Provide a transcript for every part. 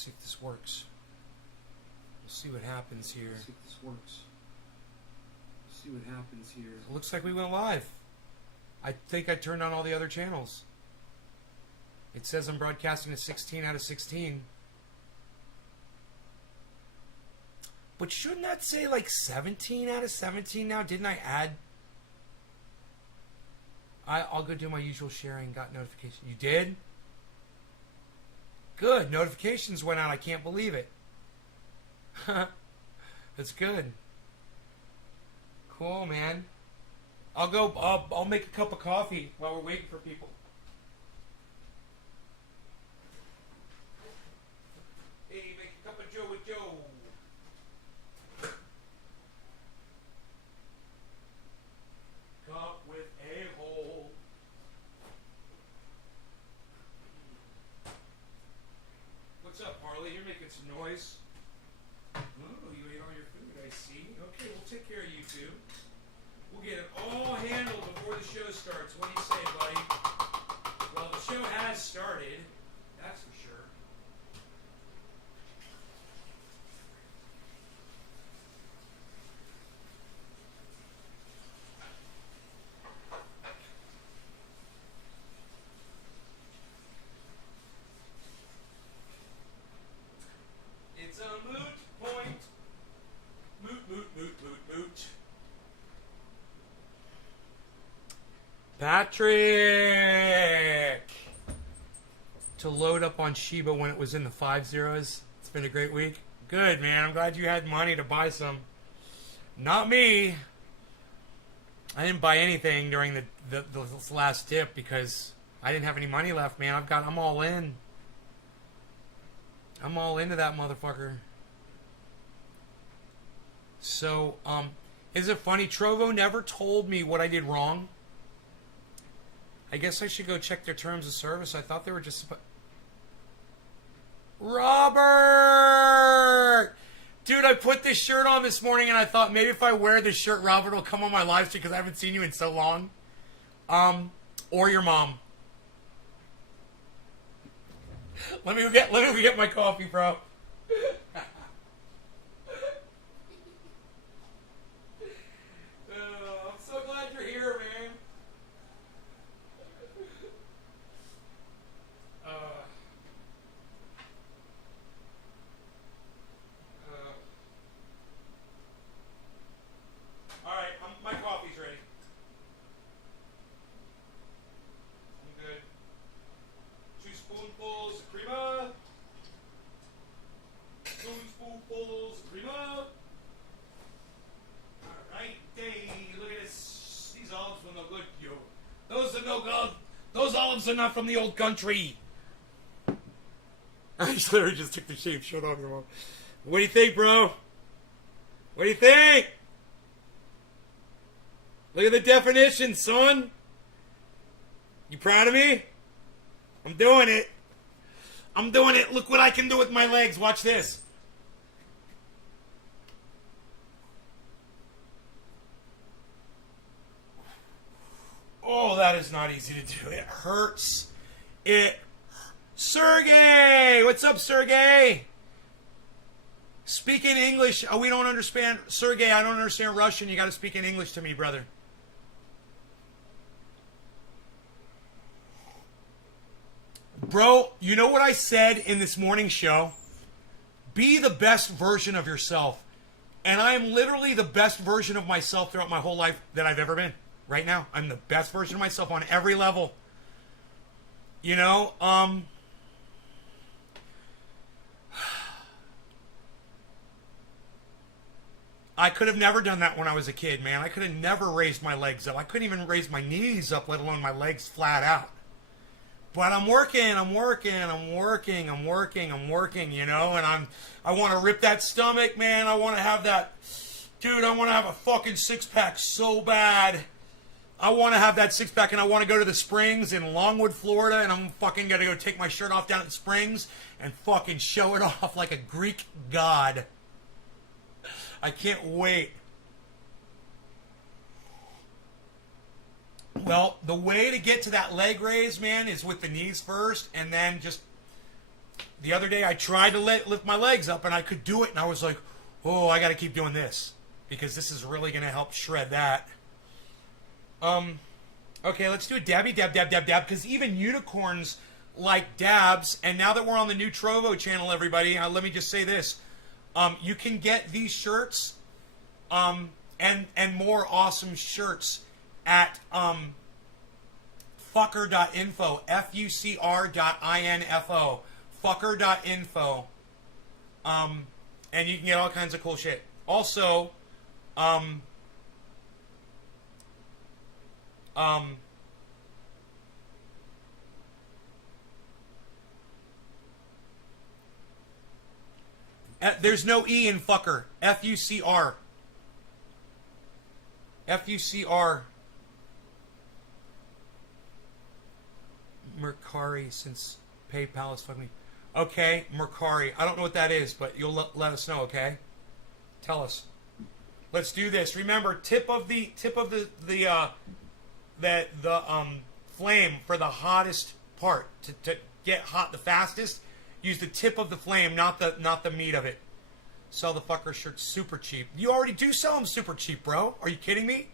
see if this works. We'll see what happens here. See if this works. See what happens here. It looks like we went live. I think I turned on all the other channels. It says I'm broadcasting to 16 out of 16. But shouldn't that say like 17 out of 17 now? Didn't I add? I'll go do my usual sharing. Got notification. You did? Good. Notifications went out. I can't believe it. That's good. Cool, man. I'll make a cup of coffee while we're waiting for people. Hey, make a cup of Joe with Joe. Cup with a hole. What's up, Harley? You're making some noise. Oh, you ate all your food, I see. Okay, we'll take care of you two. We'll get it all handled before the show starts. What do you say, buddy? Well, the show has started. That's for sure. It's a moot point. Moot, moot, moot, moot, moot. Patrick! To load up on Shiba when it was in the 5 zeros. It's been a great week. Good, man. I'm glad you had money to buy some. Not me. I didn't buy anything during the last dip because I didn't have any money left, man. I'm all in. I'm all into that motherfucker. So, is it funny? Trovo never told me what I did wrong. I guess I should go check their terms of service. I thought they were just... Robert! Dude, I put this shirt on this morning and I thought maybe if I wear this shirt, Robert will come on my live stream because I haven't seen you in so long. Or your mom. Let me get my coffee, bro. I'm so glad you're here, man. All right, my coffee's ready. I'm good. 2 spoonfuls of crema. 2 spoonfuls of crema. All right, hey, look at this. These olives were no good, yo. Those are no good. Those olives are not from the old country. I literally just took the shaved shirt off your mom. What do you think, bro? What do you think? Look at the definition, son. You proud of me? I'm doing it. I'm doing it. Look what I can do with my legs. Watch this. Oh, that is not easy to do. It hurts. Sergey! What's up, Sergey? Speak in English. Oh, we don't understand. Sergey, I don't understand Russian. You got to speak in English to me, brother. Bro, you know what I said in this morning show? Be the best version of yourself. And I am literally the best version of myself throughout my whole life that I've ever been. Right now. I'm the best version of myself on every level. You know, I could have never done that when I was a kid, man. I could have never raised my legs up. I couldn't even raise my knees up, let alone my legs flat out. But I'm working, you know, and I want to rip that stomach, man. I want to have that, dude, I want to have a fucking six-pack so bad. I want to have that six-pack, and I want to go to the Springs in Longwood, Florida, and I'm fucking going to go take my shirt off down at the Springs and fucking show it off like a Greek god. I can't wait. Well, the way to get to that leg raise, man, is with the knees first, and then just the other day I tried to lift my legs up and I could do it, and I was like, oh, I got to keep doing this because this is really going to help shred that. Okay, let's do a dabby dab because even unicorns like dabs. And now that we're on the new Trovo channel, everybody, let me just say this: you can get these shirts and more awesome shirts at fucker.info, fucr.info, fucker.info, and you can get all kinds of cool shit. Also, there's no E in fucker. F-U-C-R. F-U-C-R. Mercari, since PayPal is fucking... Okay, Mercari. I don't know what that is, but you'll let us know, okay? Tell us. Let's do this. Remember, tip of the flame for the hottest part to get hot the fastest. Use the tip of the flame, not the meat of it. Sell the fucker shirts super cheap. You already do sell them super cheap, bro. Are you kidding me?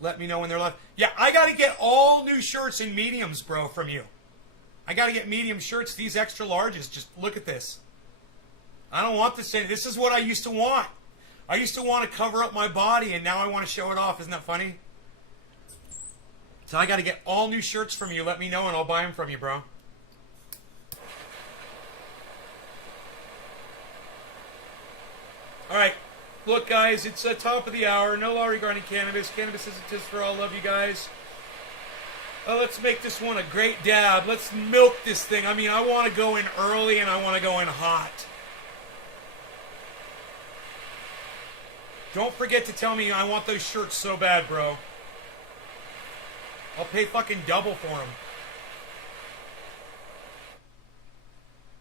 Let me know when they're live. Yeah, I got to get all new shirts in mediums, bro, from you. I got to get medium shirts. These extra larges, just look at this. I don't want this. This is what I used to want. I used to want to cover up my body, and now I want to show it off. Isn't that funny? So I got to get all new shirts from you. Let me know, and I'll buy them from you, bro. All right. Look, guys, it's top of the hour. No law regarding cannabis. Cannabis isn't just for all. Love you guys. Let's make this one a great dab. Let's milk this thing. I mean, I want to go in early and I want to go in hot. Don't forget to tell me I want those shirts so bad, bro. I'll pay fucking double for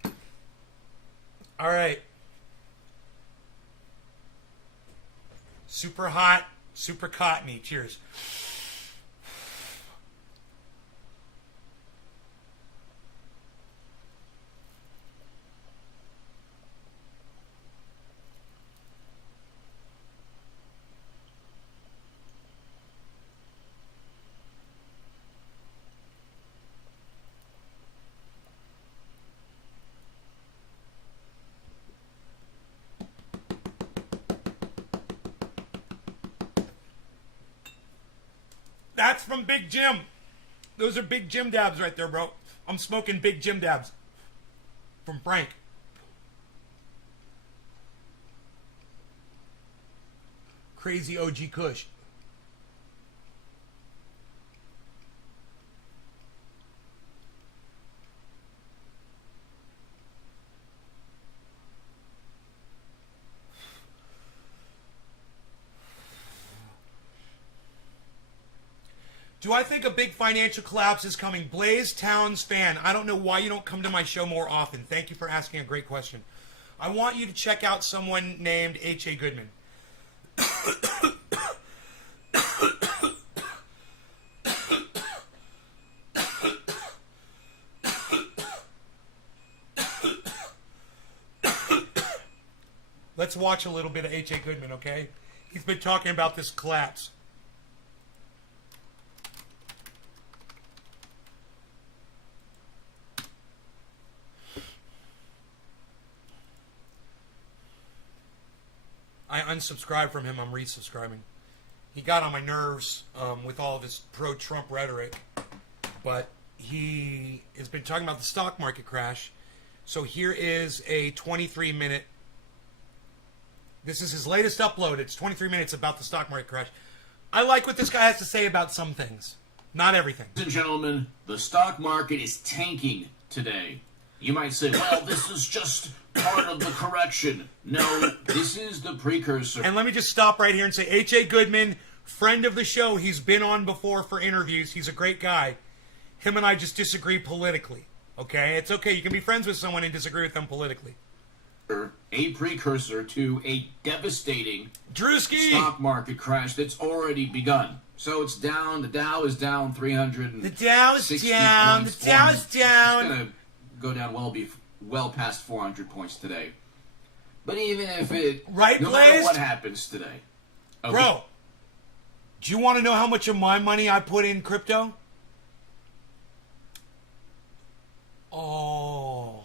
them. All right. Super hot, super cottony. Cheers. That's from Big Jim. Those are Big Jim dabs right there, bro. I'm smoking Big Jim dabs from Frank. Crazy OG Kush. Do I think a big financial collapse is coming? Blaze Towns fan. I don't know why you don't come to my show more often. Thank you for asking a great question. I want you to check out someone named H.A. Goodman. Let's watch a little bit of H.A. Goodman, okay? He's been talking about this collapse. I unsubscribed from him. I'm resubscribing. He got on my nerves with all of his pro-Trump rhetoric, but he has been talking about the stock market crash. So here is a 23-minute. This is his latest upload. It's 23 minutes about the stock market crash. I like what this guy has to say about some things, not everything. Ladies and gentlemen, the stock market is tanking today. You might say, well, this is just part of the correction. No, this is the precursor. And let me just stop right here and say, H.A. Goodman, friend of the show. He's been on before for interviews. He's a great guy. Him and I just disagree politically. Okay? It's okay. You can be friends with someone and disagree with them politically. A precursor to a devastating Drewski stock market crash that's already begun. So it's down. The Dow is down 360 The Dow is down. points. The Dow is down. It's going to go down well well past 400 points today. But even if it... Right, no matter Blaze? what happens today. Okay. Bro, do you want to know how much of my money I put in crypto? Oh.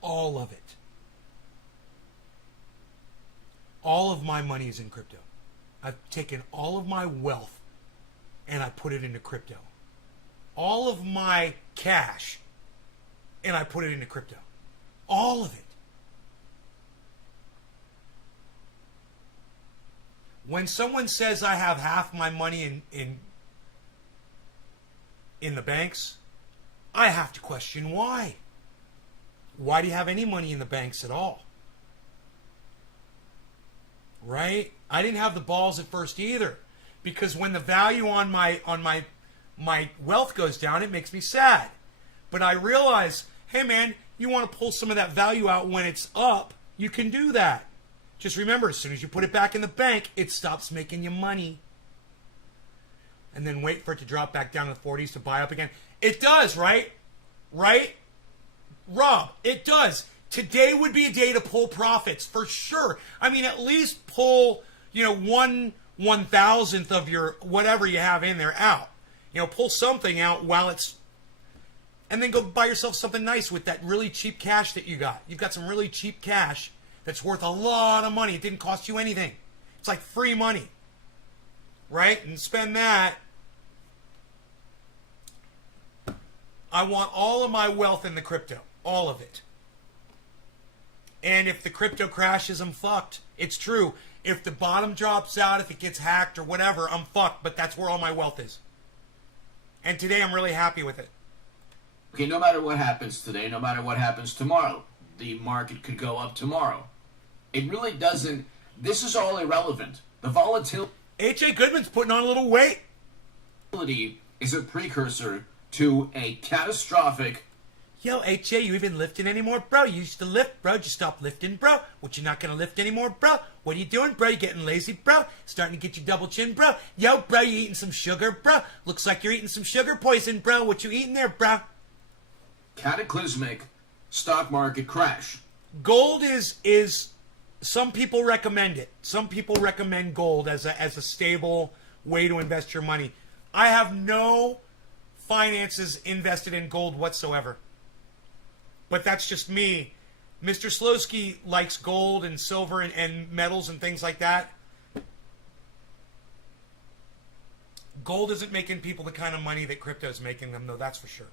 All of it. All of my money is in crypto. I've taken all of my wealth and I put it into crypto. All of my cash and I put it into crypto. All of it. When someone says I have half my money in the banks, I have to question why. Why do you have any money in the banks at all? Right? I didn't have the balls at first either, because when the value on my wealth goes down, it makes me sad. But I realize, hey man, you want to pull some of that value out when it's up, you can do that. Just remember, as soon as you put it back in the bank, it stops making you money. And then wait for it to drop back down to the 40s to buy up again. It does, right? Right? Rob, it does. Today would be a day to pull profits, for sure. I mean, at least pull, 1/1000th of your whatever you have in there out. Pull something out while it's... And then go buy yourself something nice with that really cheap cash that you got. You've got some really cheap cash that's worth a lot of money. It didn't cost you anything. It's like free money. Right? And spend that. I want all of my wealth in the crypto. All of it. And if the crypto crashes, I'm fucked. It's true. If the bottom drops out, if it gets hacked or whatever, I'm fucked. But that's where all my wealth is. And today I'm really happy with it. Okay, no matter what happens today, no matter what happens tomorrow, the market could go up tomorrow. It really doesn't... This is all irrelevant. The volatility H.A. Goodman's putting on a little weight. is a precursor to a catastrophic... Yo, H.A., you even lifting anymore, bro? You used to lift, bro. Did you stop lifting, bro? What, you not going to lift anymore, bro? What are you doing, bro? You getting lazy, bro? Starting to get your double chin, bro? Yo, bro, you eating some sugar, bro? Looks like you're eating some sugar poison, bro. What you eating there, bro? cataclysmic stock market crash. Gold is some people recommend it. Some people recommend gold as a stable way to invest your money. I have no finances invested in gold whatsoever. But that's just me. Mr. Slowski likes gold and silver and metals and things like that. Gold isn't making people the kind of money that crypto's making them, though, that's for sure.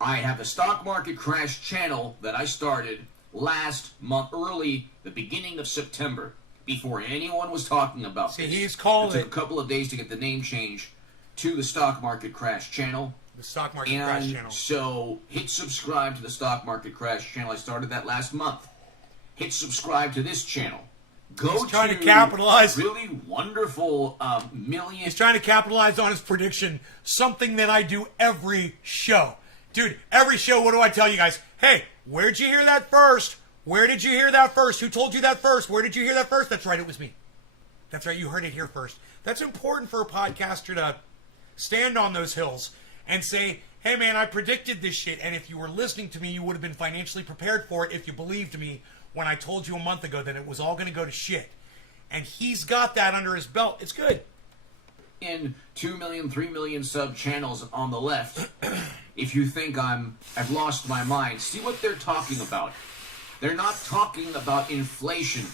I have a stock market crash channel that I started last month, the beginning of September, before anyone was talking about See, this. he's called It took it a couple of days to get the name change to the stock market crash channel. the stock market crash And channel. so hit subscribe to the stock market crash channel. I started that last month. Hit subscribe to this channel. Go He's trying to capitalize. Really wonderful million. He's trying to capitalize on his prediction, something that I do every show. Dude, every show, what do I tell you guys? Hey, where'd you hear that first? Where did you hear that first? Who told you that first? Where did you hear that first? That's right, it was me. That's right, you heard it here first. That's important for a podcaster to stand on those hills and say, hey man, I predicted this shit, and if you were listening to me, you would have been financially prepared for it if you believed me when I told you a month ago that it was all going to go to shit. And he's got that under his belt. It's good. In 2 million, 3 million sub channels on the left. If you think I've lost my mind, see what they're talking about. They're not talking about inflation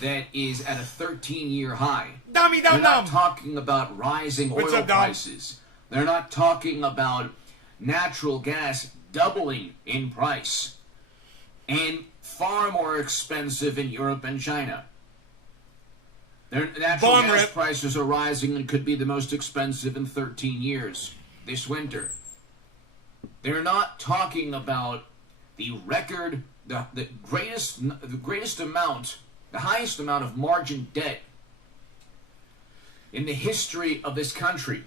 that is at a 13-year high. Dummy They're dum not dum. talking about rising What's oil up, Dom? prices. They're not talking about natural gas doubling in price and far more expensive in Europe and China. Their natural Bomb gas rip. prices are rising and could be the most expensive in 13 years this winter. They're not talking about the record, the greatest amount, the highest amount of margin debt in the history of this country.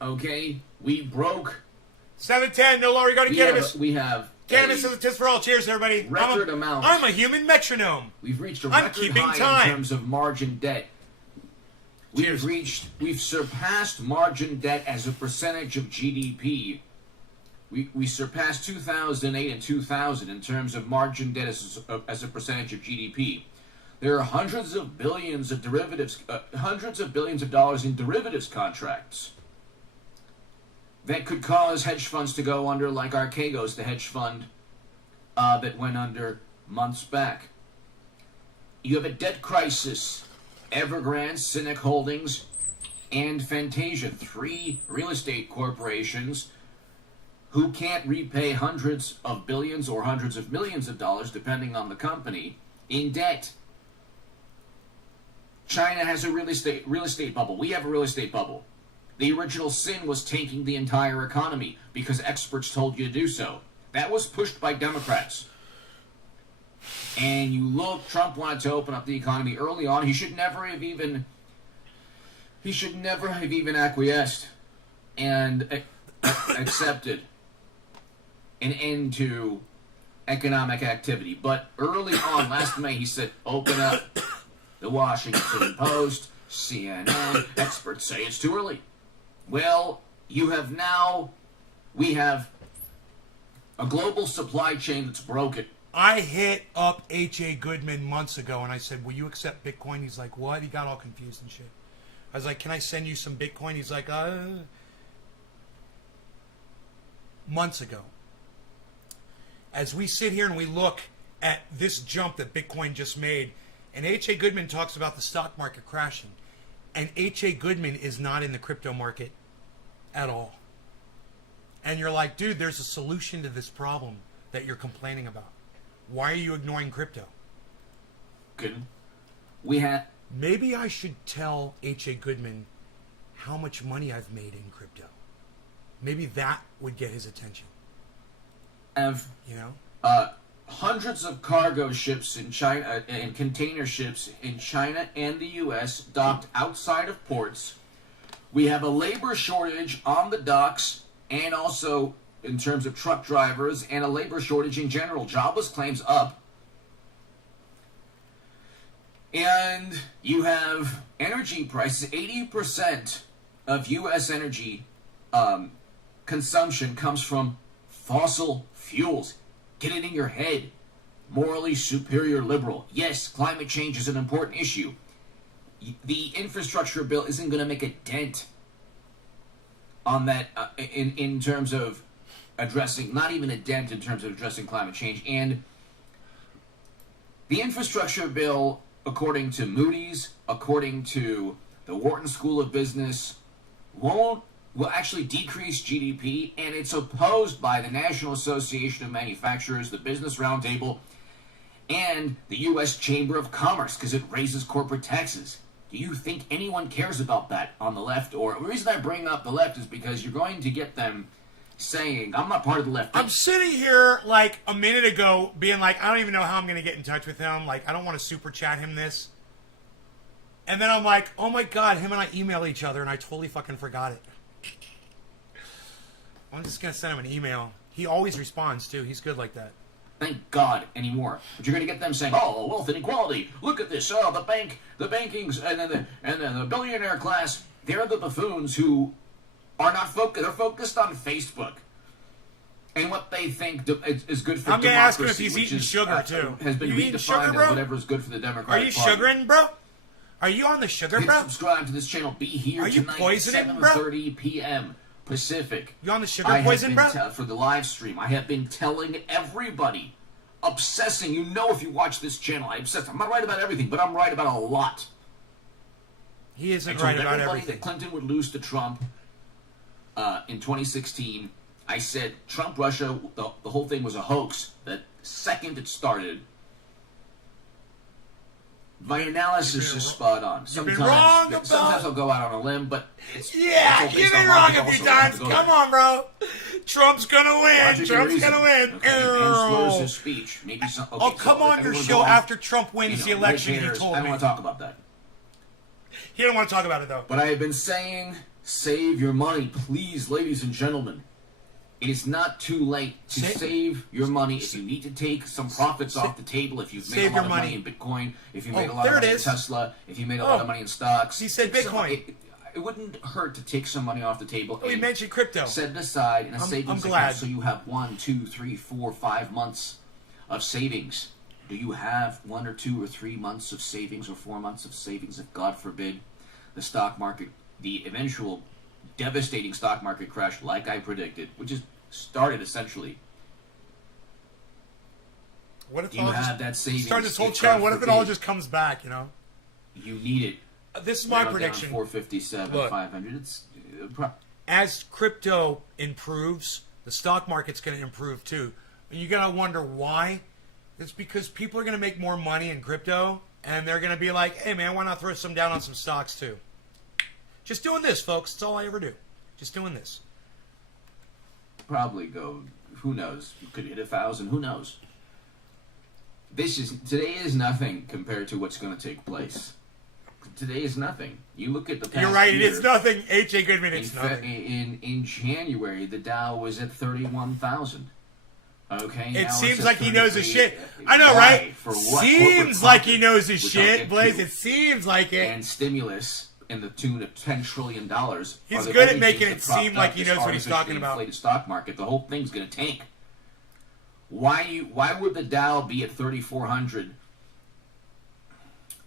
Okay, we broke. 710, no longer going to cannabis. We have Cannabis is a tis for all. Cheers, everybody. Record amount. I'm a human metronome. We've reached a I'm record keeping high time. in terms of margin debt. Cheers. We've surpassed margin debt as a percentage of GDP. We surpassed 2008 and 2000 in terms of margin debt as a percentage of GDP. There are hundreds of billions of dollars in derivatives contracts that could cause hedge funds to go under, like Archegos, the hedge fund that went under months back. You have a debt crisis. Evergrande, Cynic Holdings, and Fantasia, 3 real estate corporations who can't repay hundreds of billions or hundreds of millions of dollars, depending on the company, in debt. China has a real estate bubble. We have a real estate bubble. The original sin was tanking the entire economy because experts told you to do so. That was pushed by Democrats. And you look, Trump wanted to open up the economy early on. He should never have even acquiesced and accepted an end to economic activity. But early on, last May, he said, open up. The Washington Post, CNN, experts say it's too early. Well, we have a global supply chain that's broken. I hit up H.A. Goodman months ago and I said, will you accept Bitcoin? He's like, what? He got all confused and shit. I was like, can I send you some Bitcoin? He's like, months ago. As we sit here and we look at this jump that Bitcoin just made, and H.A. Goodman talks about the stock market crashing, and H.A. Goodman is not in the crypto market at all. And you're like, dude, there's a solution to this problem that you're complaining about. Why are you ignoring crypto? Good. Maybe I should tell H.A. Goodman how much money I've made in crypto. Maybe that would get his attention. Hundreds of cargo ships in China and container ships in China and the U.S. docked outside of ports. We have a labor shortage on the docks and also in terms of truck drivers, and a labor shortage in general. Jobless claims up. And you have energy prices. 80% of U.S. energy consumption comes from fossil fuels. Get it in your head. Morally superior liberal. Yes, climate change is an important issue. The infrastructure bill isn't going to make a dent on that in terms of addressing, not even a dent in terms of addressing climate change. And the infrastructure bill, according to Moody's, according to the Wharton School of Business, will actually decrease GDP, and it's opposed by the National Association of Manufacturers, the Business Roundtable, and the U.S. Chamber of Commerce, because it raises corporate taxes. Do you think anyone cares about that on the left? Or the reason I bring up the left is because you're going to get them saying, I'm not part of the left. I'm sitting here like a minute ago being like, I don't even know how I'm going to get in touch with him. Like, I don't want to super chat him this. And then I'm like, oh my God, him and I email each other and I totally fucking forgot it. I'm just going to send him an email. He always responds too. He's good like that. Thank God anymore. But you're going to get them saying, oh, wealth inequality. Look at this. Oh, the bankings, and the billionaire class. They're the buffoons who are not focused. They're focused on Facebook and what they think is good for democracy. I'm going to ask him if he's eating sugar too. Has been redefined as whatever is good for the Democratic Party. Are you sugaring, bro? Are you on the sugar, Hit bro? subscribe to this channel. Be here Are you tonight, poisoning, bro? 7:30 p.m. Pacific. You on the sugar poison, bro? For the live stream, I have been telling everybody, obsessing. You know, if you watch this channel, I obsess. I'm not right about everything, but I'm right about a lot. He isn't right about everything. That Clinton would lose to Trump in 2016. I said Trump, Russia, the whole thing was a hoax. The second it started, my analysis is spot on. Sometimes I'll go out on a limb, but it's you've been wrong a few times. Come on, bro. Trump's gonna win. Trump's gonna win. Okay, his speech. Maybe some, okay, I'll come on your show after Trump wins the election. He told me. I don't want to talk about that. He don't want to talk about it though. But I have been saying, save your money, please, ladies and gentlemen. It is not too late to save your money if you need to take some profits off the table. If you've made a lot of money in Bitcoin, if you made a lot of money in Tesla, if you made a lot of money in stocks. He said Bitcoin. It wouldn't hurt to take some money off the table. We mentioned crypto. Set it aside in a savings account so you have 1, 2, 3, 4, 5 months of savings. Do you have 1 or 2 or 3 months of savings or 4 months of savings if, God forbid, the stock market, the eventual devastating stock market crash like I predicted, which is started essentially. What if do you have that savings? Start this whole channel. What if it all just comes back? You know, you need it. This is my prediction. 457, 500. It's as crypto improves, the stock market's going to improve too. And you got to wonder why. It's because people are going to make more money in crypto, and they're going to be like, "Hey, man, why not throw some down on some stocks too?" Just doing this, folks. That's all I ever do. Just doing this. Probably go. Who knows? You could hit 1,000. Who knows? Today is nothing compared to what's going to take place. Today is nothing. You look at the past You're right. year, It's nothing. H.A. Goodman, it's nothing. In January, the Dow was at 31,000. Okay. It seems like he knows his shit. I know, right? For what? Seems like he knows his shit, Blaze. It seems like it. And stimulus in the tune of $10 trillion. He's good at making it seem like he knows what he's talking about. Inflated stock market. The whole thing's going to tank. Why would the Dow be at 3,400?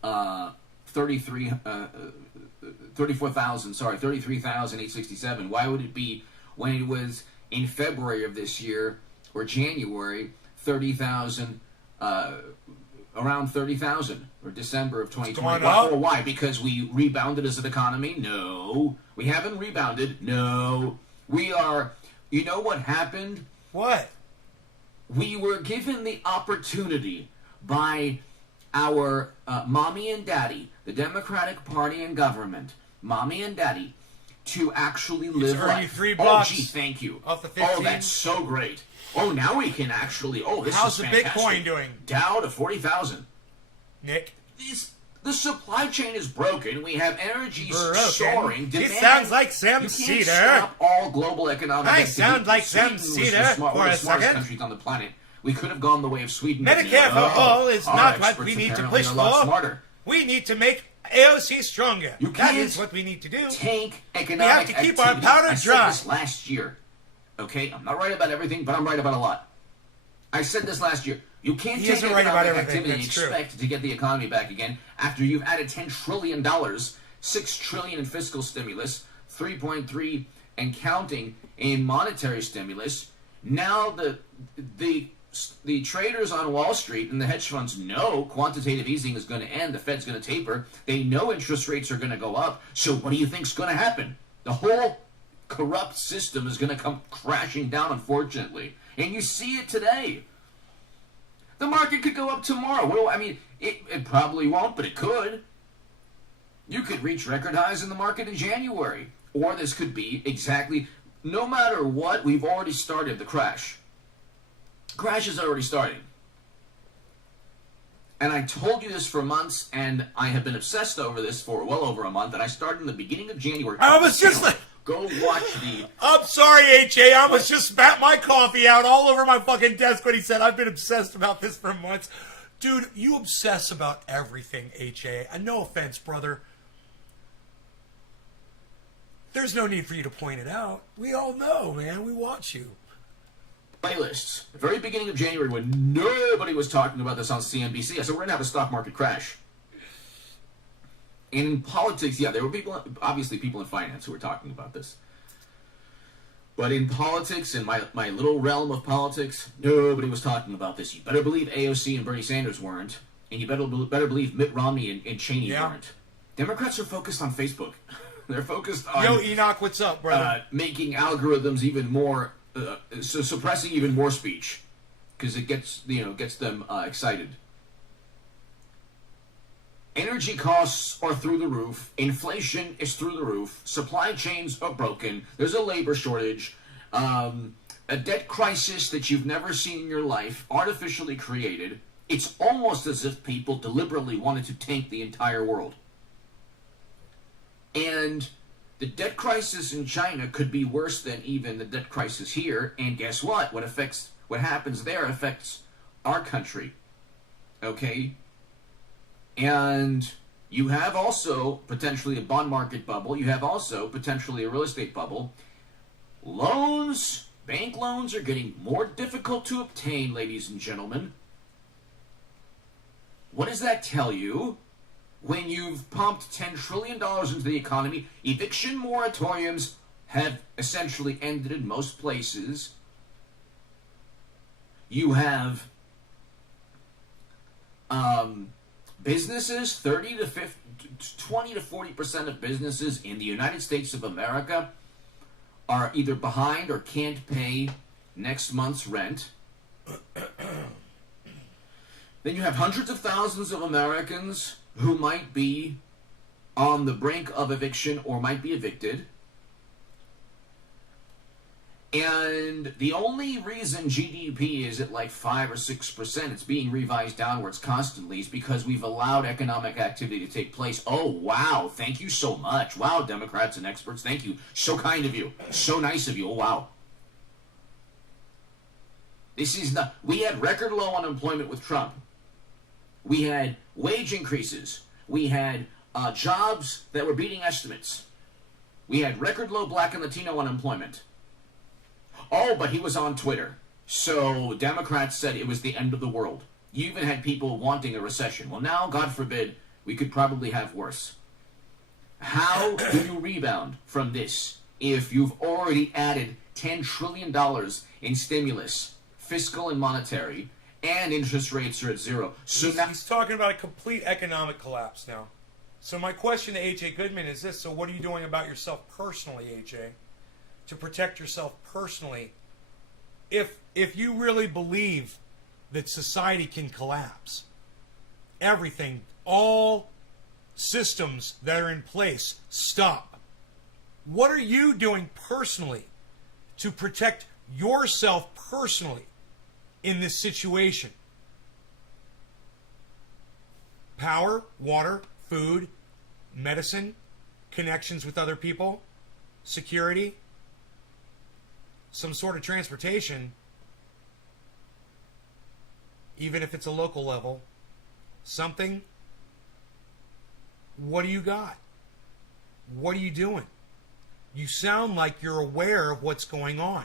33,867. Why would it be when it was in February of this year or January 30,000, around 30,000 or December of 2020? Or why? Because we rebounded as an economy? No, we haven't rebounded. No, we are. You know what happened? What? We were given the opportunity by our mommy and daddy, the Democratic Party and government, mommy and daddy, to actually live life. $3. Oh, gee, thank you. Off the 15. Oh, that's so great. Oh, now we can actually. Oh, this How's is the fantastic. Bitcoin doing? Dow to 40,000. Nick. The supply chain is broken. We have energy soaring. It sounds like Sam Cedar. You can't stop all global economic activity. Sound like Sam Cedar for a second. Countries on the planet. We could have gone the way of Sweden. Medicare for all is not what we need to push for. We need to make AOC stronger. That is what we need to do. Tank economic we have to keep our powder dry. I said this last year. Okay, I'm not right about everything, but I'm right about a lot. I said this last year. You can't take economic activity and expect to get the economy back again after you've added $10 trillion, $6 trillion in fiscal stimulus, 3.3 and counting in monetary stimulus. Now the traders on Wall Street and the hedge funds know quantitative easing is going to end. The Fed's going to taper. They know interest rates are going to go up. So what do you think's going to happen? The whole corrupt system is going to come crashing down, unfortunately. And you see it today. The market could go up tomorrow. Well, I mean, it probably won't, but it could. You could reach record highs in the market in January. Or this could be exactly, no matter what, we've already started the crash. Crash is already starting. And I told you this for months, and I have been obsessed over this for well over a month, and I started in the beginning of January. I was just like... Go watch the... I'm sorry, H.A. I almost just spat my coffee out all over my fucking desk when he said, I've been obsessed about this for months. Dude, you obsess about everything, H.A. And no offense, brother. There's no need for you to point it out. We all know, man. We watch you. Playlists. The very beginning of January when nobody was talking about this on CNBC, I said, we're going to have a stock market crash. And in politics, yeah, there were people, obviously people in finance who were talking about this. But in politics, in my little realm of politics, nobody was talking about this. You better believe AOC and Bernie Sanders weren't. And you better believe Mitt Romney and Cheney weren't. Democrats are focused on Facebook. They're focused on... Yo, Enoch, what's up, brother? Making algorithms even more... so suppressing even more speech. Because it gets them excited. Energy costs are through the roof. Inflation is through the roof. Supply chains are broken. There's a labor shortage. A debt crisis that you've never seen in your life, artificially created. It's almost as if people deliberately wanted to tank the entire world. And The debt crisis in China could be worse than even the debt crisis here, and guess what? What happens there affects our country. Okay? And you have also potentially a bond market bubble. You have also potentially a real estate bubble. Loans, bank loans are getting more difficult to obtain, ladies and gentlemen. What does that tell you? When you've pumped $10 trillion into the economy, eviction moratoriums have essentially ended in most places. You have businesses, 20 to 40% of businesses in the United States of America are either behind or can't pay next month's rent. Then you have hundreds of thousands of Americans who might be on the brink of eviction or might be evicted. And the only reason GDP is at like 5 or 6%, it's being revised downwards constantly, is because we've allowed economic activity to take place. Oh, wow. Thank you so much. Wow, Democrats and experts. Thank you. So kind of you. So nice of you. Oh, wow. We had record low unemployment with Trump. We had wage increases. We had jobs that were beating estimates. We had record low black and Latino unemployment. Oh, but he was on Twitter. So Democrats said it was the end of the world. You even had people wanting a recession. Well, now, God forbid, we could probably have worse. How do you rebound from this if you've already added $10 trillion in stimulus, fiscal and monetary, and interest rates are at zero? So now He's talking about a complete economic collapse now. So my question to A.J. Goodman is this. So what are you doing about yourself personally, A.J., to protect yourself personally? If you really believe that society can collapse, everything, all systems that are in place stop, what are you doing personally to protect yourself personally in this situation? Power, water, food, medicine, connections with other people, security, some sort of transportation, even if it's a local level, something. What do you got? What are you doing? You sound like you're aware of what's going on.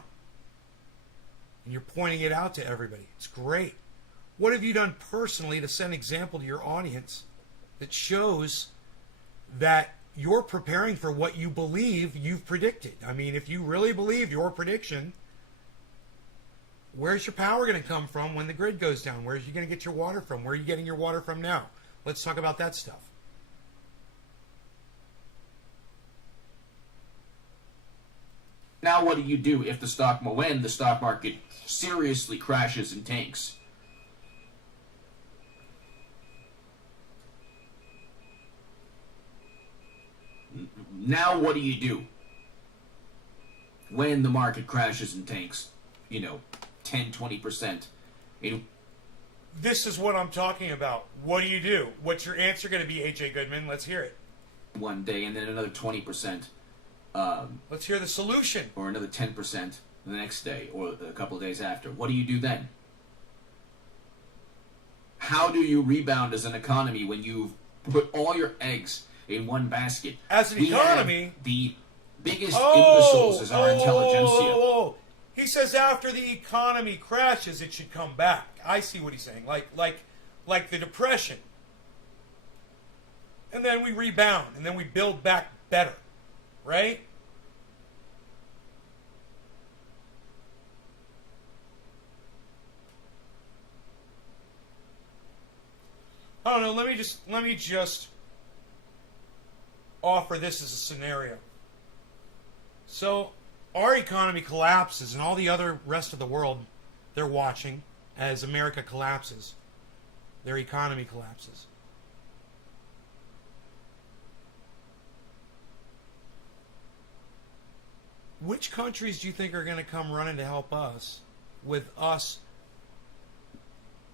And you're pointing it out to everybody. It's great. What have you done personally to set an example to your audience that shows that you're preparing for what you believe you've predicted? I mean, if you really believe your prediction, where's your power going to come from when the grid goes down? Where's you going to get your water from? Where are you getting your water from now? Let's talk about that stuff. Now what do you do if when the stock market seriously crashes and tanks? Now what do you do when the market crashes and tanks, 10, 20%? This is what I'm talking about. What do you do? What's your answer going to be, A.J. Goodman? Let's hear it. One day, and then another 20%. Let's hear the solution. Or another 10% the next day, or a couple of days after. What do you do then? How do you rebound as an economy when you've put all your eggs in one basket? As an economy, the biggest imbeciles is our intelligentsia. He says after the economy crashes, it should come back. I see what he's saying. Like the Depression. And then we rebound, and then we build back better. Right? I don't know, let me just offer this as a scenario. So our economy collapses and all the other rest of the world, they're watching as America collapses. Their economy collapses. Which countries do you think are going to come running to help us with us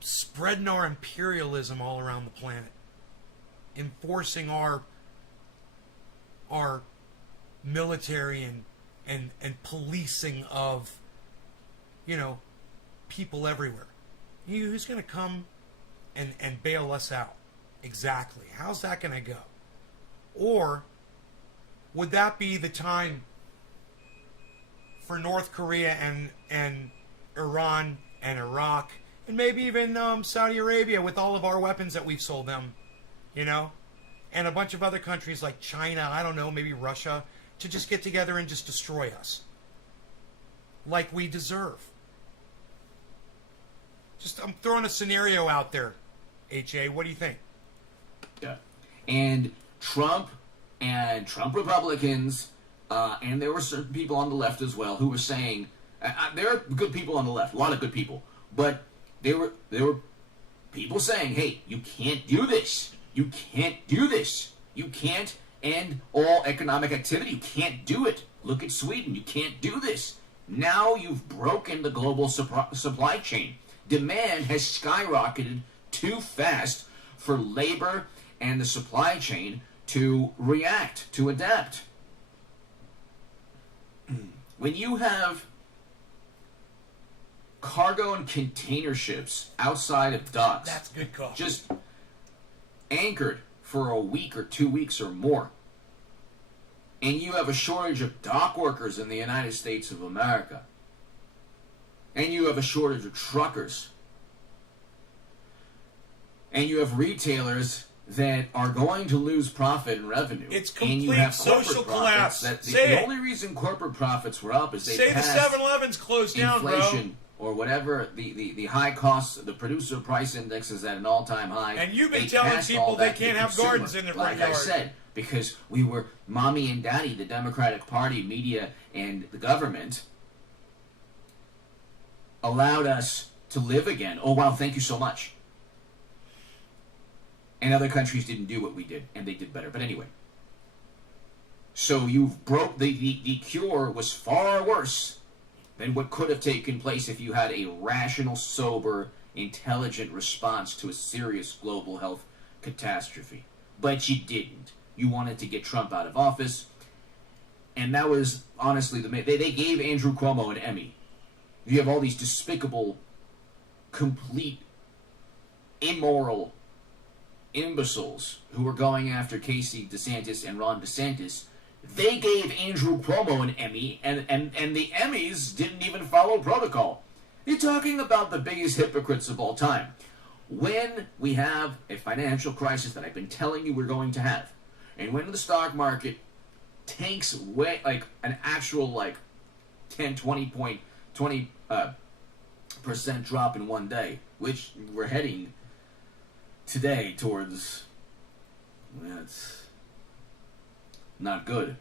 spreading our imperialism all around the planet, enforcing our military and policing of, people everywhere. Who's going to come and bail us out? Exactly. How's that going to go? Or would that be the time for North Korea and Iran and Iraq and maybe even Saudi Arabia with all of our weapons that we've sold them, and a bunch of other countries like China, I don't know, maybe Russia, to just get together and just destroy us like we deserve? I'm throwing a scenario out there, HA. What do you think? Yeah. And Trump Republicans, and there were certain people on the left as well who were saying, there are good people on the left, a lot of good people, but there were people saying, hey, you can't do this. You can't do this. You can't end all economic activity. You can't do it. Look at Sweden. You can't do this. Now you've broken the global supply chain. Demand has skyrocketed too fast for labor and the supply chain to react, to adapt. When you have cargo and container ships outside of docks, That's good call. just anchored for a week or 2 weeks or more, and you have a shortage of dock workers in the United States of America, and you have a shortage of truckers, and you have retailers that are going to lose profit and revenue. It's and you complete have social corporate collapse. profits. Say The it. only reason corporate profits were up is they Say the passed 7-Eleven's closed down, bro. inflation or whatever, the high costs, the producer price index is at an all-time high. And you've been They telling passed people all they that to the can't have consumer, gardens in their front like I yard. said, because we were mommy and daddy, the Democratic Party, media, and the government allowed us to live again. Oh, wow, thank you so much. And other countries didn't do what we did, and they did better. But anyway. So you've broke, the cure was far worse than what could have taken place if you had a rational, sober, intelligent response to a serious global health catastrophe. But you didn't. You wanted to get Trump out of office, and that was honestly they gave Andrew Cuomo an Emmy. You have all these despicable, complete, immoral imbeciles who were going after Casey DeSantis and Ron DeSantis. They gave Andrew Cuomo an Emmy, and the Emmys didn't even follow protocol. You're talking about the biggest hypocrites of all time. When we have a financial crisis that I've been telling you we're going to have, and when the stock market tanks way, like an actual 20% drop in one day, which we're heading today towards, it's not good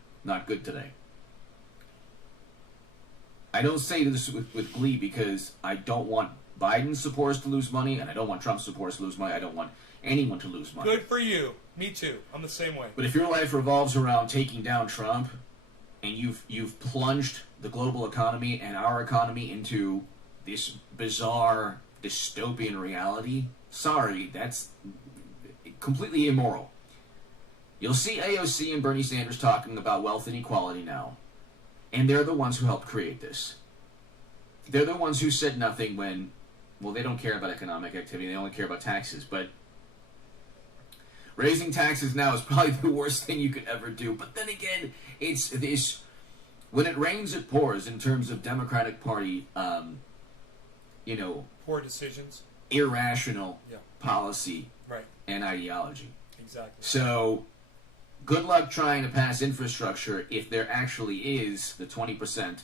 today. I don't say this with glee because I don't want Biden's supporters to lose money, and I don't want Trump's supporters to lose money. I don't want anyone to lose money. Good for you. Me too. I'm the same way. But if your life revolves around taking down Trump, and you've plunged the global economy and our economy into this bizarre dystopian reality, sorry, that's completely immoral. You'll see AOC and Bernie Sanders talking about wealth inequality now, and they're the ones who helped create this. They're the ones who said nothing when, well, they don't care about economic activity, they only care about taxes, but raising taxes now is probably the worst thing you could ever do. But then again, it's this, when it rains, it pours in terms of Democratic Party, Poor decisions. irrational Yeah. policy Right. and ideology. Exactly. So, good luck trying to pass infrastructure if there actually is the 20%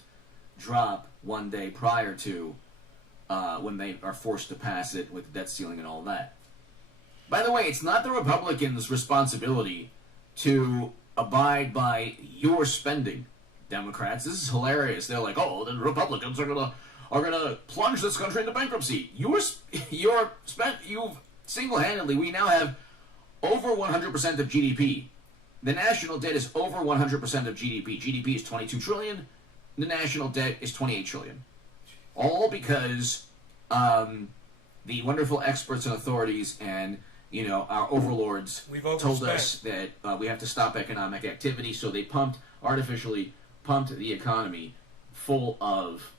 drop one day prior to when they are forced to pass it with the debt ceiling and all that. By the way, it's not the Republicans' responsibility to abide by your spending, Democrats. This is hilarious. They're like, oh, the Republicans are gonna plunge this country into bankruptcy. You've single-handedly, we now have over 100% of GDP. The national debt is over 100% of GDP. GDP is 22 trillion. The national debt is 28 trillion. All because the wonderful experts and authorities and you know, our overlords We've told overspent. us that we have to stop economic activity, so they artificially pumped the economy full of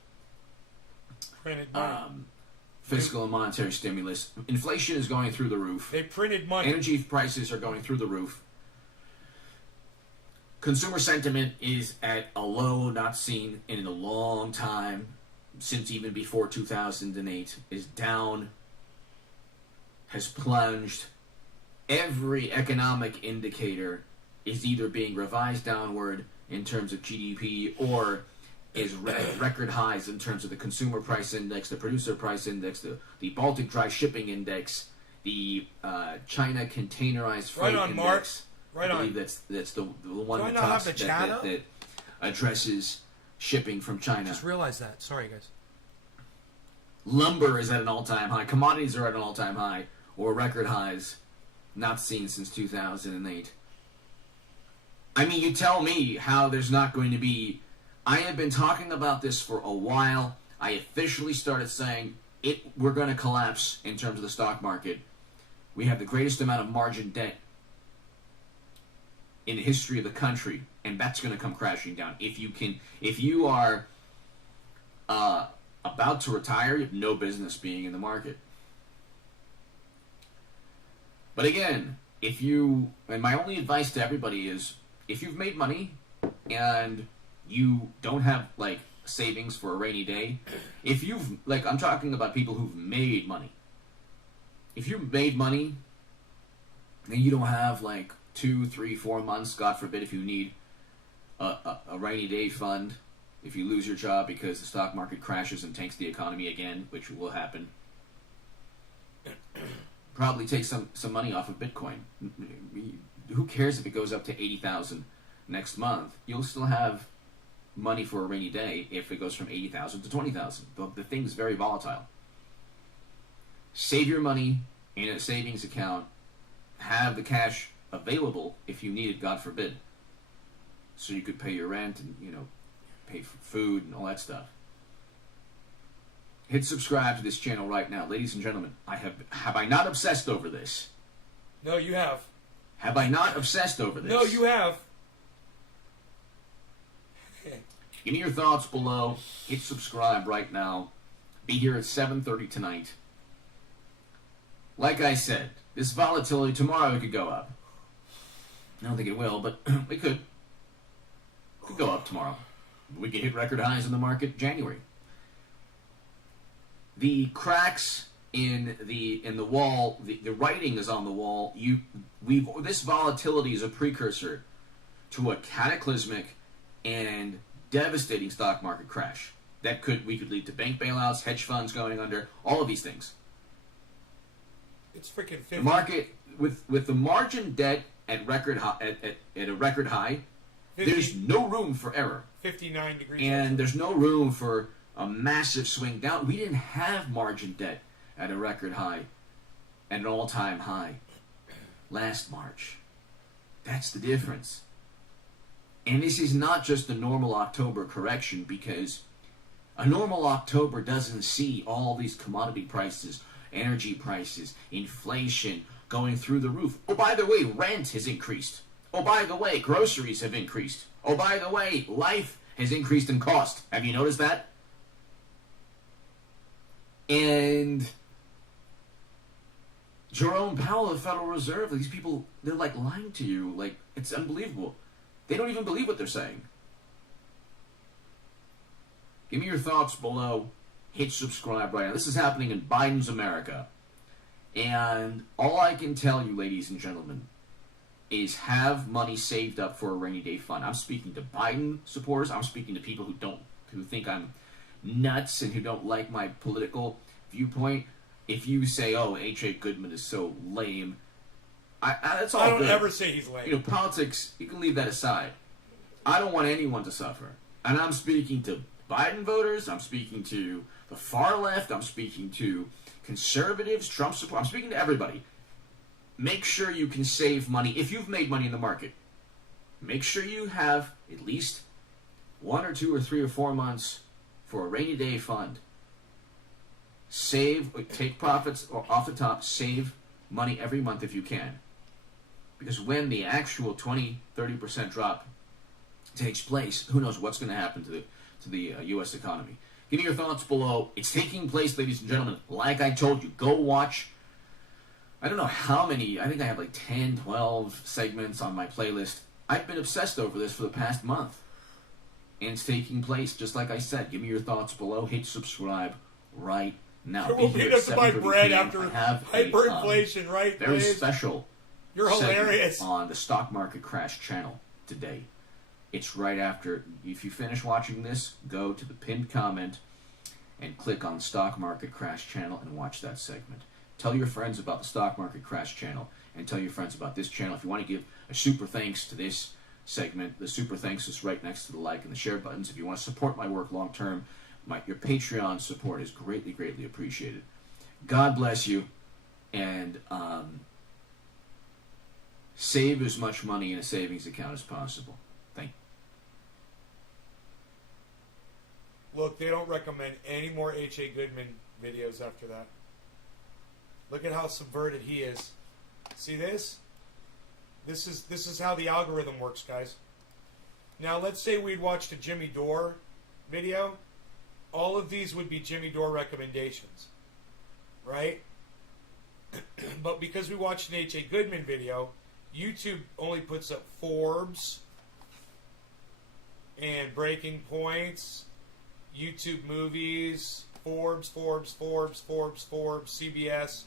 Printed money. fiscal and monetary stimulus. Inflation is going through the roof. They printed money. Energy prices are going through the roof. Consumer sentiment is at a low not seen in a long time, since even before 2008, is down, has plunged. Every economic indicator is either being revised downward in terms of GDP or is record highs in terms of the consumer price index, the producer price index, the Baltic dry shipping index, the China containerized freight Right on, index. Mark. Right I on. believe that's the one Do I that not have talks the chat that, up? that addresses shipping from China. Just realized that. Sorry, guys. Lumber is at an all-time high. Commodities are at an all-time high or record highs, not seen since 2008. I mean, you tell me how there's not going to be. I have been talking about this for a while. I officially started saying we're going to collapse in terms of the stock market. We have the greatest amount of margin debt in the history of the country, and that's going to come crashing down. If you are about to retire, you have no business being in the market. But again, and my only advice to everybody is, if you've made money and you don't have like savings for a rainy day, I'm talking about people who've made money. If you've made money and you don't have like 2, 3, 4 months, God forbid, if you need a rainy day fund, if you lose your job because the stock market crashes and tanks the economy again, which will happen, probably take some money off of Bitcoin. Who cares if it goes up to 80,000 next month? You'll still have money for a rainy day if it goes from 80,000 to 20,000. The thing's very volatile. Save your money in a savings account. Have the cash available if you need it, God forbid, so you could pay your rent and pay for food and all that stuff. Hit subscribe to this channel right now, ladies and gentlemen. Have I not obsessed over this? No, you have. Have I not obsessed over this? No, you have. Give me your thoughts below. Hit subscribe right now. Be here at 7:30 tonight. Like I said, this volatility, tomorrow it could go up. I don't think it will, but it could. It could go up tomorrow. We could hit record highs in the market January. The cracks in the wall, the writing is on the wall. This volatility is a precursor to a cataclysmic and devastating stock market crash. We could lead to bank bailouts, hedge funds going under, all of these things. It's freaking 50. The market with the margin debt at a record high, 50, there's no room for error. 59 degrees. And there's no room for a massive swing down. We didn't have margin debt at a record high, at an all-time high, last March. That's the difference. And this is not just a normal October correction, because a normal October doesn't see all these commodity prices, energy prices, inflation going through the roof. Oh, by the way, rent has increased. Oh, by the way, groceries have increased. Oh, by the way, life has increased in cost. Have you noticed that? And Jerome Powell of the Federal Reserve, these people, they're like lying to you. Like, it's unbelievable. They don't even believe what they're saying. Give me your thoughts below. Hit subscribe right now. This is happening in Biden's America. And all I can tell you, ladies and gentlemen, is have money saved up for a rainy day fund. I'm speaking to Biden supporters. I'm speaking to people who think I'm nuts and who don't like my political viewpoint. If you say, "Oh, H.A. Goodman is so lame," that's all I don't good. ever say he's lame. Politics, you can leave that aside. I don't want anyone to suffer. And I'm speaking to Biden voters. I'm speaking to the far left. I'm speaking to conservatives, Trump support. I'm speaking to everybody. Make sure you can save money. If you've made money in the market, make sure you have at least 1 or 2 or 3 or 4 months for a rainy day fund. Save, take profits off the top, save money every month if you can. Because when the actual 20-30% drop takes place, who knows what's going to happen to the U.S. economy. Give me your thoughts below. It's taking place, ladies and gentlemen. Like I told you, go watch. I don't know how many. I think I have like 10, 12 segments on my playlist. I've been obsessed over this for the past month. And it's taking place, just like I said. Give me your thoughts below. Hit subscribe right now. We'll Be here meet at us to buy 7:30 bread p.m. after I have hyperinflation, right? very Blaze? special You're segment hilarious. on the Stock Market Crash channel today. It's right after. If you finish watching this, go to the pinned comment and click on the Stock Market Crash channel and watch that segment. Tell your friends about the Stock Market Crash channel and tell your friends about this channel. If you want to give a super thanks to this segment, the super thanks is right next to the like and the share buttons. If you want to support my work long term, your Patreon support is greatly, greatly appreciated. God bless you, and save as much money in a savings account as possible. Thank you. Look, they don't recommend any more H.A. Goodman videos after that. Look at how subverted he is. See this? This is how the algorithm works, guys. Now, let's say we'd watched a Jimmy Dore video. All of these would be Jimmy Dore recommendations, right? But because we watched an H.A. Goodman video, YouTube only puts up Forbes and Breaking Points, YouTube Movies, Forbes, CBS,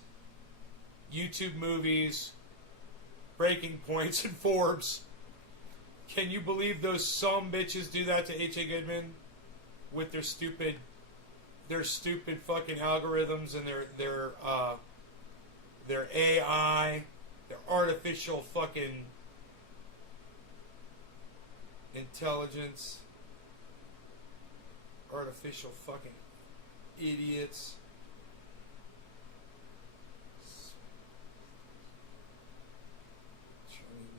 YouTube Movies, Breaking Points, and Forbes. Can you believe those some bitches do that to H.A. Goodman with their stupid fucking algorithms and their AI, their artificial fucking intelligence, artificial fucking idiots.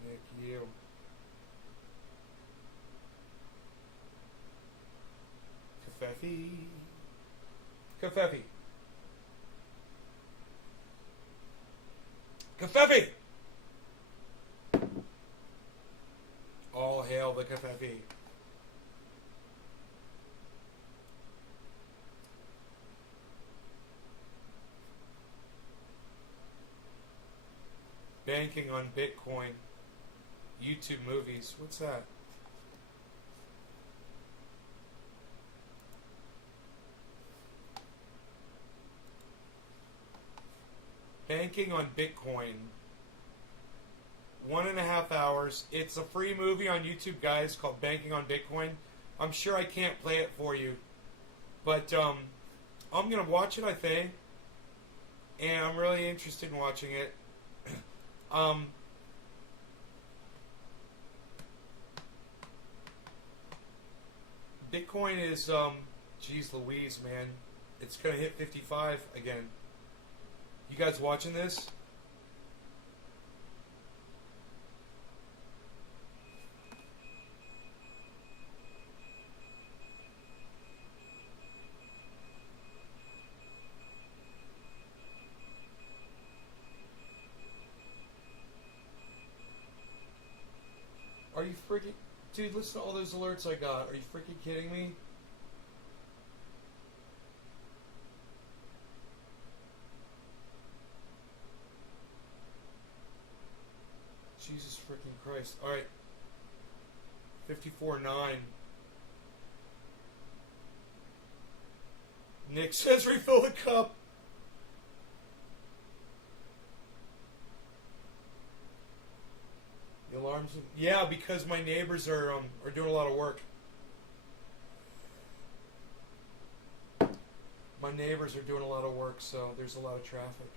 Nick, you. Kafefi. Kafefi. Kafefi! All hail the Kafefi. Banking on Bitcoin. YouTube Movies. What's that? Banking on Bitcoin. 1.5 hours. It's a free movie on YouTube, guys, called Banking on Bitcoin. I'm sure I can't play it for you, but I'm gonna watch it, I think, and I'm really interested in watching it. Bitcoin is geez Louise, man, it's gonna hit 55 again. You guys watching this? Are you freaking... Dude, listen to all those alerts I got. Are you freaking kidding me? Jesus freaking Christ. Alright. 54.9. Nick says refill the cup. The alarms... Yeah, because my neighbors are doing a lot of work. My neighbors are doing a lot of work, so there's a lot of traffic.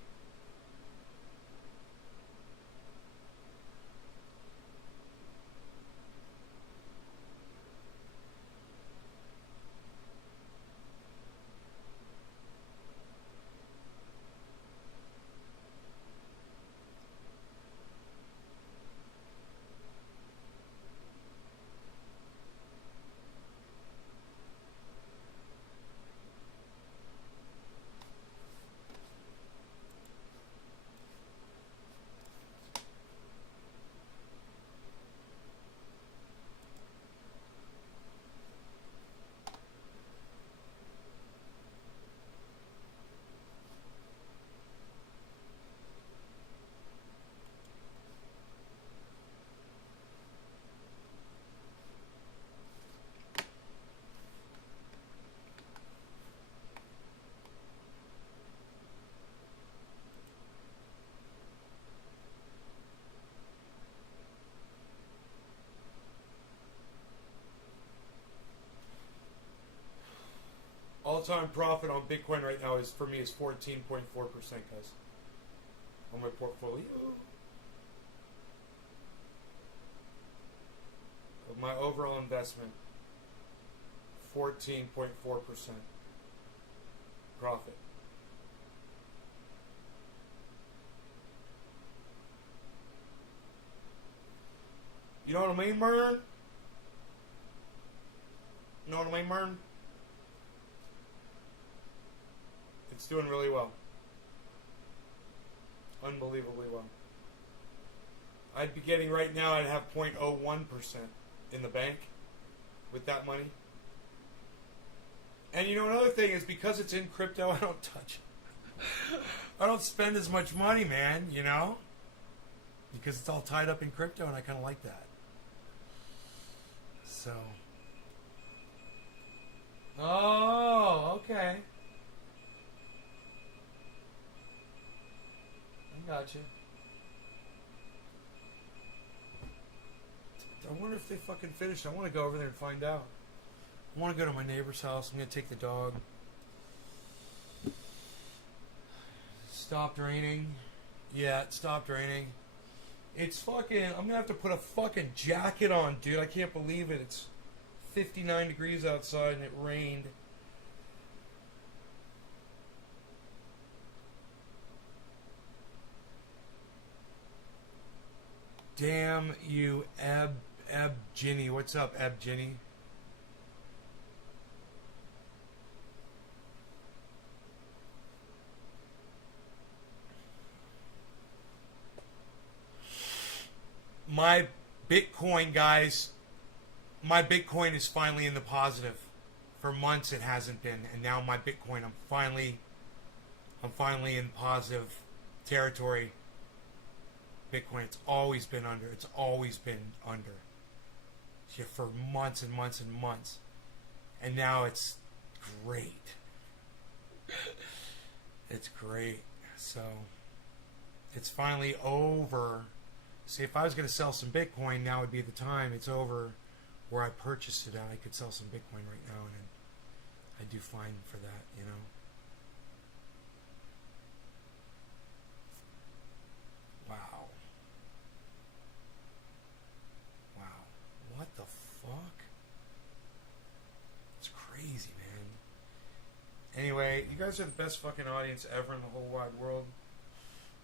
All-time profit on Bitcoin right now is, for me, is 14.4%, guys. On my portfolio. Of my overall investment, 14.4% profit. You know what I mean, Mern? You know what I mean, Mern? It's doing really well. Unbelievably well. I'd be getting right now, I'd have 0.01% in the bank with that money. And you know, another thing is, because it's in crypto, I don't touch it. I don't spend as much money, man, you know? Because it's all tied up in crypto, and I kind of like that. So. Oh, okay. I got you. I wonder if they fucking finished. I want to go over there and find out. I want to go to my neighbor's house. I'm going to take the dog. Stopped raining. Yeah, it stopped raining. It's fucking... I'm going to have to put a fucking jacket on, dude. I can't believe it. It's 59 degrees outside and it rained. Damn you, Ginny. What's up, Ginny? My Bitcoin, guys, my Bitcoin is finally in the positive. For months it hasn't been, and now my Bitcoin, I'm finally in positive territory. Bitcoin, it's always been under. It's always been under. Yeah, for months and months and months. And now it's great. It's great. So, it's finally over. See, if I was going to sell some Bitcoin, now would be the time. It's over where I purchased it at. I could sell some Bitcoin right now, and I'd do fine for that, you know. Wow. Wow. What the fuck? It's crazy, man. Anyway, you guys are the best fucking audience ever in the whole wide world.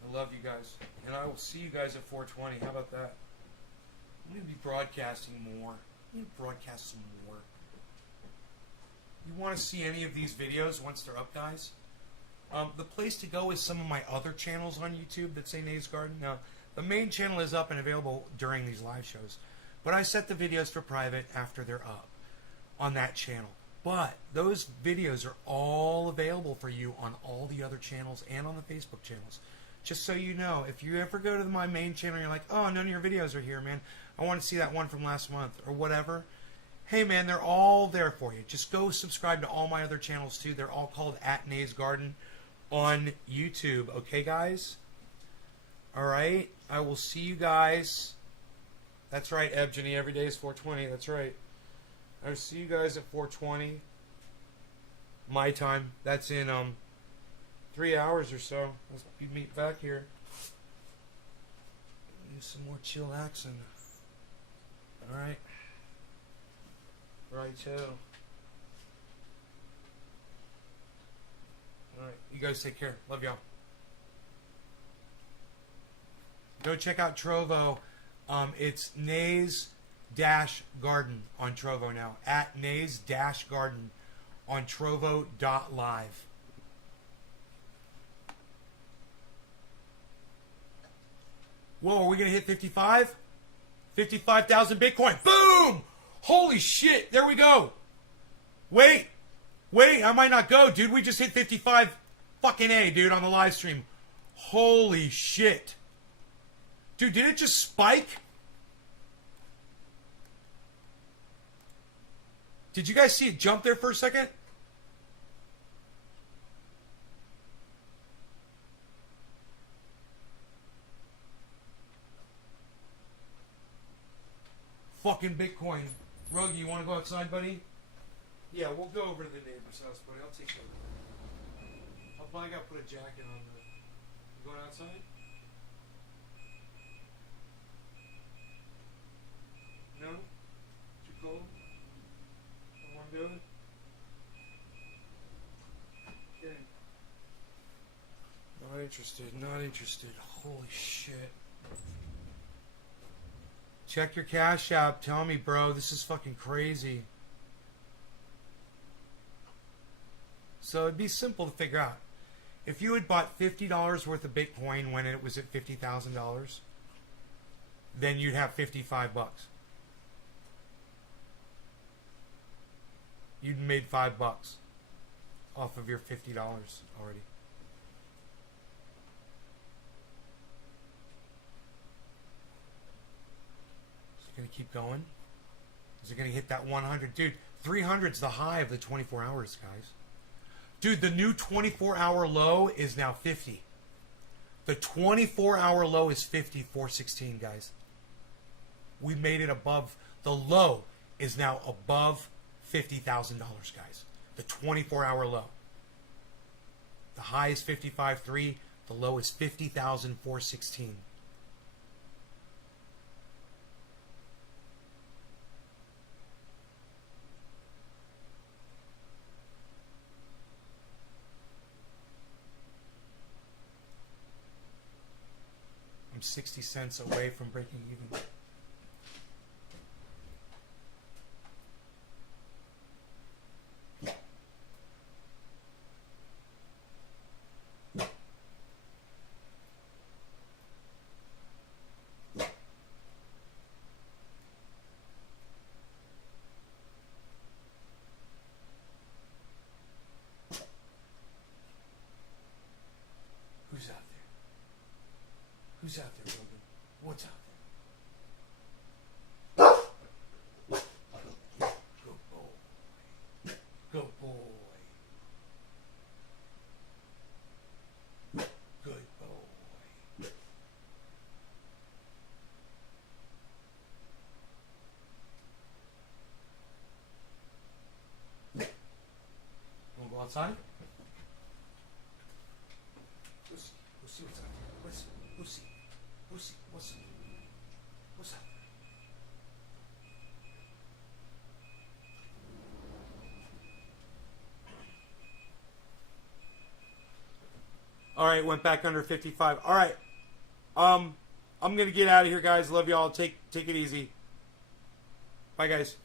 I love you guys. And I will see you guys at 420. How about that? I'm going to be broadcasting more. I'm going to broadcast some more. You want to see any of these videos once they're up, guys? The place to go is some of my other channels on YouTube that say Nays Garden. Now, the main channel is up and available during these live shows. But I set the videos for private after they're up on that channel. But those videos are all available for you on all the other channels and on the Facebook channels. Just so you know, if you ever go to my main channel and you're like, oh, none of your videos are here, man. I want to see that one from last month or whatever. Hey, man, they're all there for you. Just go subscribe to all my other channels, too. They're all called @Nays Garden on YouTube. Okay, guys? All right? I will see you guys. That's right, Ebgeny. Every day is 420. That's right. I'll see you guys at 420. My time. That's in 3 hours or so. Let's meet back here. Use some more chillaxing. Alright. Right, so. Alright. You guys take care. Love y'all. Go check out Trovo. It's Nays-Garden on Trovo now. @Nays-Garden on Trovo.live. Whoa, are we going to hit 55? 55,000 Bitcoin. Boom! Holy shit, there we go. Wait, I might not go, dude. We just hit 55 fucking A, dude, on the live stream. Holy shit. Dude, did it just spike? Did you guys see it jump there for a second? Fucking Bitcoin. Rogie, you want to go outside, buddy? Yeah, we'll go over to the neighbor's house, buddy. I'll take you. I gotta put a jacket on. You going outside? No? Too cold? Don't want to do it? Okay. Not interested. Not interested. Holy shit. Check your Cash App. Tell me, bro. This is fucking crazy. So it'd be simple to figure out. If you had bought $50 worth of Bitcoin when it was at $50,000, then you'd have $55. You'd made $5 off of your $50 already. Is it going to keep going? Is it going to hit that 100? Dude, 300 is the high of the 24 hours, guys. Dude, the new 24-hour low is now 50. The 24-hour low is 50,416, guys. We made it above. The low is now above $50,000, guys. The 24-hour low. The high is 55.3. The low is 50,416. I'm 60 cents away from breaking even. Who's out there? Who's out there, Logan? What's out there? Good boy. Good boy. Good boy. Wanna go outside? Let's see what's out there. Let's see. What's up? All right, went back under 55. All right. I'm gonna get out of here, guys. Love y'all. Take it easy. Bye, guys.